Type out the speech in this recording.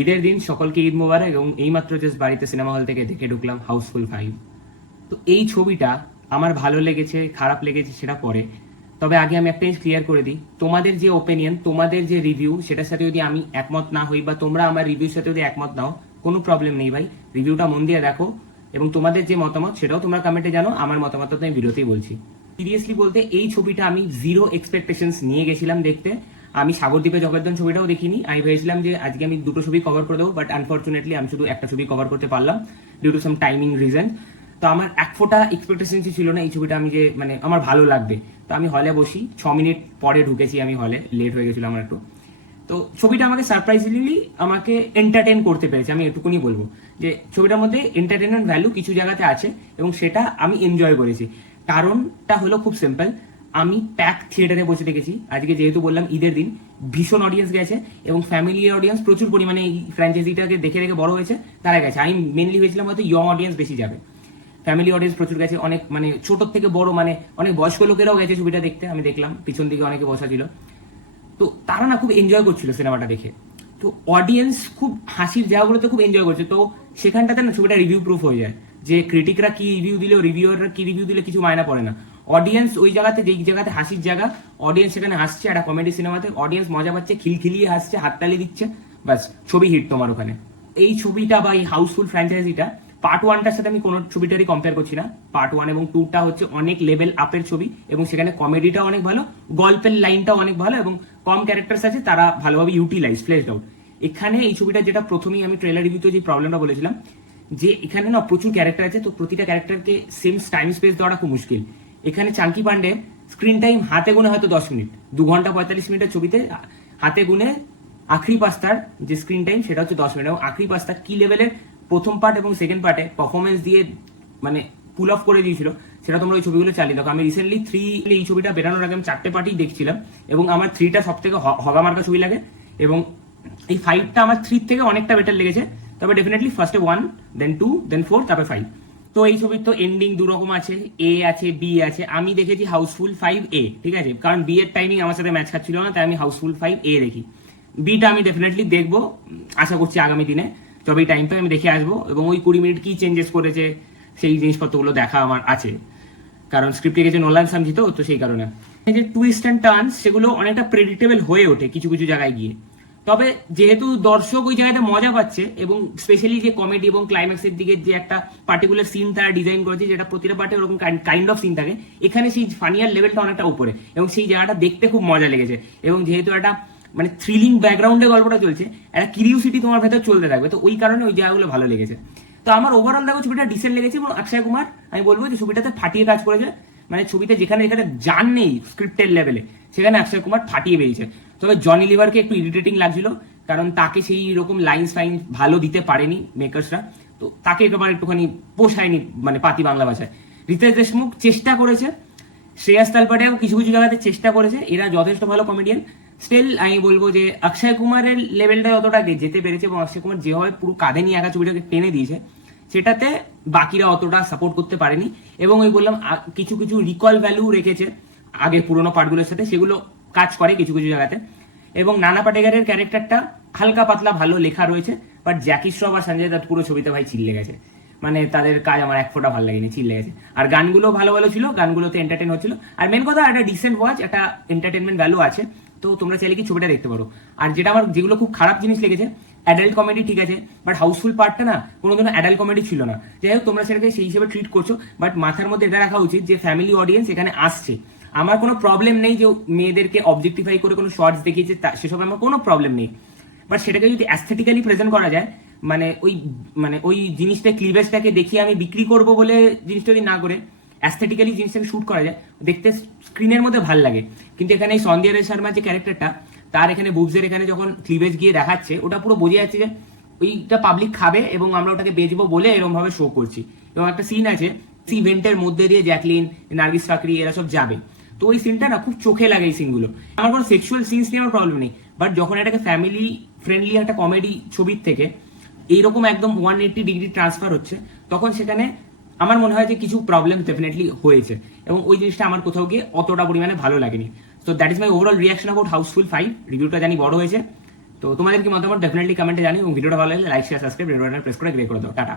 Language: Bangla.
ঈদের দিন সকলকে ঈদ মোবারক। এবং এইমাত্র জাস্ট বাড়িতে সিনেমা হল থেকে দেখে ঢুকলাম হাউসফুল 5। তো এই ছবিটা আমার ভালো লেগেছে খারাপ লেগেছে সেটা পরে, তবে আগে আমি একটা জিনিস ক্লিয়ার করে দিই, তোমাদের যে ওপিনিয়ন, তোমাদের যে রিভিউ, সেটার সাথে যদি আমি একমত না হই বা তোমরা আমার রিভিউর সাথে যদি একমত নাও, কোনো প্রবলেম নেই ভাই, রিভিউটা মন দিয়ে দেখো এবং তোমাদের যে মতামত সেটাও তোমরা কমেন্টে জানো। আমার মতামত তো আমি ভিডিওতেই বলছি। সিরিয়াসলি বলতে এই ছবিটা আমি জিরো এক্সপেকটেশনস নিয়ে গেছিলাম দেখতে। আমি সাগরদ্বীপে জগদ্দন ছবিটাও দেখিনি। আমি ভেবেছিলাম যে আজকে আমি দুটো ছবি কভার করে দেবো, বাট আনফর্চুনেটলি আমি শুধু একটা ছবি কভার করতে পারলাম due to some timing reason. তো আমার এক ফোঁটা এক্সপেকটেশন ছিল না এই ছবিটা আমি যে মানে আমার ভালো লাগবে। তো আমি হলে বসি, 6 মিনিট পরে ঢুকেছি আমি হলে, লেট হয়ে গেছিল আমার একটু। তো ছবিটা আমাকে সারপ্রাইজলি আমাকে এন্টারটেন করতে পেরেছে, আমি এটুকুনি বলবো যে ছবিটার মধ্যে এন্টারটেনমেন্ট ভ্যালু কিছু জায়গাতে আছে এবং সেটা আমি এনজয় করেছি। কারণটা হলো খুব সিম্পল, আমি প্যাক থিয়েটারে বসে দেখেছি আজকে, যেহেতু বললাম ঈদের দিন, ভীষণ অডিয়েন্স গেছে এবং ফ্যামিলি অডিয়েন্স প্রচুর পরিমাণে এই ফ্র্যাঞ্চাইজিটাকে দেখে দেখে বড় হয়েছে, তারা গেছে। আমি মেনলি ভেবেছিলাম হয়তো ইয়ং অডিয়েন্স বেশি যাবে, ফ্যামিলি অডিয়েন্স প্রচুর গেছে, অনেক মানে ছোট থেকে বড়, মানে অনেক বয়স্ক লোকেরাও গেছে ছবিটা দেখতে। আমি দেখলাম পিছন দিকে অনেকে বসা ছিল, তো তারা না খুব এনজয় করছিল সিনেমাটা দেখে। তো অডিয়েন্স খুব হাসির জায়গাগুলোতে খুব এনজয় করছে। তো সেখানটাতে না ছবিটা রিভিউ প্রুফ হয়ে যায় যে ক্রিটিকরা কি রিভিউ দিলেও রিভিউয়াররা কি রিভিউ দিলে কিছু মায়না পড়ে না। অডিয়েন্স ওই জায়গাতে, যেই জায়গাতে হাসির জায়গা, অডিয়েন্স সেখানে হাসছে। একটা কমেডি সিনেমাতে অডিয়েন্স মজা পাচ্ছে, খিলখিলিয়ে হাসছে, হাততালি দিচ্ছে, বাস ছবি হিট তোমার ওখানে। এই ছবিটা বা এই হাউসফুল ফ্র্যাঞ্চাইজিটা পার্ট 1টার সাথে আমি কোনো ছবিটারই কম্পেয়ার করছি না। পার্ট 1 এবং 2টা হচ্ছে অনেক লেভেল আপের ছবি এবং সেখানে কমেডিটাও অনেক ভালো, গল্পের লাইনটাও অনেক ভালো এবং কম ক্যারেক্টার্স আছে, তারা ভালোভাবে ইউটিলাইজ, ফ্লেশড আউট। এখানে এই ছবিটা যেটা প্রথমেই আমি ট্রেলার রিভিউতে যে প্রবলেমটা বলেছিলাম, যে এখানে না প্রচুর ক্যারেক্টার আছে, তো প্রতিটা ক্যারেক্টারকে সেম টাইম স্পেস দেওয়াটা খুব মুশকিল। এখানে চাঙ্কি পান্ডে স্ক্রিন টাইম হাতে গুনে হয়তো 10 মিনিট, 2 ঘন্টা 45 মিনিটের ছবিতে হাতে গুনে আখরি পাস্তার যে স্ক্রিন টাইম সেটা হচ্ছে 10 মিনিট। এবং আখরি পাস্তা কি লেভেলের প্রথম পার্ট এবং সেকেন্ড পার্টে পারফরমেন্স দিয়ে মানে পুল অফ করে দিয়েছিল, সেটা তোমরা ওই ছবিগুলো চালিয়ে দেখো। আমি রিসেন্টলি 3, এই ছবিটা বেরানোর আগে আমি 4টে পার্টি দেখছিলাম এবং আমার 3টা সব থেকে হগামার্কা ছবি লাগে এবং এই 5টা আমার 3 থেকে অনেকটা বেটার লেগেছে। তবে ডেফিনেটলি ফার্স্টে 1, দেন 2, দেন 4, তারপর 5। তো এই ছবির তো এন্ডিং দুরকম আছে, এ আছে বি আছে। আমি দেখেছি হাউসফুল 5A, ঠিক আছে, কারণ বি এর টাইমিং আমার সাথে ম্যাচ খাচ্ছিল না, তাই আমি হাউসফুল 5A দেখি। বিটা আমি ডেফিনেটলি দেখবো, আশা করছি আগামী দিনে, তবে এই টাইম পাই আমি দেখে আসবো এবং ওই 20 মিনিট কি চেঞ্জেস করেছে সেই জিনিসপত্রগুলো দেখা আমার আছে, কারণ স্ক্রিপ্ট লিখেছে নোলান সামজি, তো সেই কারণে এই যে টুইস্ট অ্যান্ড টার্নস সেগুলো অনেকটা প্রেডিক্টেবল হয়ে ওঠে কিছু কিছু জায়গায় গিয়ে। তবে যেহেতু দর্শক ওই জায়গাতে মজা পাচ্ছে এবং স্পেশালি যে কমেডি এবং ক্লাইম্যাক্সের দিকে যে একটা পার্টিকুলার সিন তারা ডিজাইন করেছে, যেটা প্রতিটা পার্টে ওরকম কাইন্ড অফ সিন থাকে, এখানে সেই ফানিয়ার লেভেলটা অনেকটা উপরে এবং সেই জায়গাটা দেখতে খুব মজা লেগেছে। এবং যেহেতু একটা মানে থ্রিলিং ব্যাকগ্রাউন্ডে গল্পটা চলছে, একটা কিউরিওসিটি তোমার ভেতর চলতে থাকবে, তো ওই কারণে ওই জায়গাগুলো ভালো লেগেছে। তো আমার ওভারঅল দেখো ছবিটা ডিসেন্ট লেগেছে এবং অক্ষয় কুমার আমি বলবো যে ছবিটাতে ফাটিয়ে কাজ করেছে। মানে ছবিতে যেখানে যেখানে জান নেই স্ক্রিপ্টের লেভেলে, সেখানে অক্ষয় কুমার ফাটিয়ে বেরিয়েছে। তবে জনি লিভারকে একটু ইরিটেটিং লাগছিল, কারণ তাকে সেই রকম লাইন্স ফাইন ভালো দিতে পারেনি মেকার্সরা, তো তাকে একেবারে একটুখানি পোষায়নি মানে পাতি বাংলা ভাষায়। রিতেশ দেশমুখ চেষ্টা করেছে, শ্রেয়াস তালপাটেও কিছু কিছু জায়গাতে চেষ্টা করেছে, এরা যথেষ্ট ভালো কমেডিয়ান। স্টিল আমি বলবো যে অক্ষয় কুমারের লেভেলটা যতটা যেতে পেরেছে এবং অক্ষয় কুমার যেভাবে পুরো কাঁধে নিয়ে একা ছবিটাকে টেনে দিয়েছে, সেটাতে বাকিরা অতটা সাপোর্ট করতে পারেনি। এবং ওই বললাম কিছু কিছু রিকল ভ্যালু রেখেছে আগে পুরোনো পার্টগুলোর সাথে, সেগুলো কাজ করে কিছু কিছু জায়গাতে। এবং নানা পাটেকারের ক্যারেক্টারটা হালকা পাতলা ভালো লেখা রয়েছে, বাট জ্যাকি শ্রফ আর সঞ্জয় দত্ত পুরো ছবিতে ভাই চিল্লে গেছে, মানে তাদের কাজ আমার এক ফোঁটা ভালো লাগেনি, চিল্লে গেছে। আর গানগুলো ভালো ভালো ছিল, গানগুলোতে এন্টারটেন হচ্ছিল। আর মেন কথা একটা ডিসেন্ট ওয়াচ, একটা এন্টারটেনমেন্ট ভ্যালু আছে, তো তোমরা চাইলে কি ছবিটা দেখতে পারো। আর যেটা আমার যেগুলো খুব খারাপ জিনিস লেগেছে, অ্যাডাল্ট কমেডি ঠিক আছে, বাট হাউসফুল পার্টটা না কোনোদিনও অ্যাডাল্ট কমেডি ছিল না। যাই হোক তোমরা সেটাকে সেই হিসেবে ট্রিট করছো, বাট মাথার মধ্যে এটা রাখা উচিত যে ফ্যামিলি অডিয়েন্স এখানে আসছে। আমার কোনো প্রবলেম নেই যে মেয়েদেরকে অবজেক্টিফাই করে কোনো শর্টস দেখিয়েছে, সেসব আমার কোনো প্রবলেম নেই, বাট সেটাকে যদি অ্যাস্থেটিক্যালি প্রেজেন্ট করা যায়, ওই জিনিসটা ক্লিভেজটাকে দেখিয়ে আমি বিক্রি করব বলে জিনিসটা যদি না করে অ্যাস্থেটিক্যালি জিনিসটাকে শুট করা যায়, দেখতে স্ক্রিনের মধ্যে ভাল লাগে। কিন্তু এখানে এই সন্ধ্যা রে শর্মা যে ক্যারেক্টারটা, তার এখানে বুবসের এখানে যখন ক্লিভেজ গিয়ে দেখাচ্ছে, ওটা পুরো বোঝা যাচ্ছে যে ওইটা পাবলিক খাবে এবং আমরা ওটাকে বেচবো বলে এরকম ভাবে শো করছি। এবং একটা সিন আছে ইভেন্টের মধ্যে দিয়ে জ্যাকলিন, নার্গিস ফাকরি এরা সব যাবে, তো ওই সিনটা না খুব চোখে লাগে। এই সিনগুলো আমার কোনো সেক্সুয়াল সিনস নিয়ে আমার প্রবলেম নেই, বাট যখন এটাকে ফ্যামিলি ফ্রেন্ডলি একটা কমেডি ছবির থেকে এইরকম একদম 180 ডিগ্রি ট্রান্সফার হচ্ছে, তখন সেখানে আমার মনে হয় যে কিছু প্রবলেম ডেফিনেটলি হয়েছে এবং ওই জিনিসটা আমার কোথাও গিয়ে অতটা পরিমাণে ভালো লাগেনি। So that is my overall reaction about Housefull 5। রিভিউটা জানি বড় হয়েছে, তো তোমাদের কি মতামত ডেফিনেটলি কমেন্টে জানিও, এবং ভিডিওটা ভালো লাগলে like share subscribe red button press করে গ্রে করে দাও। টাটা।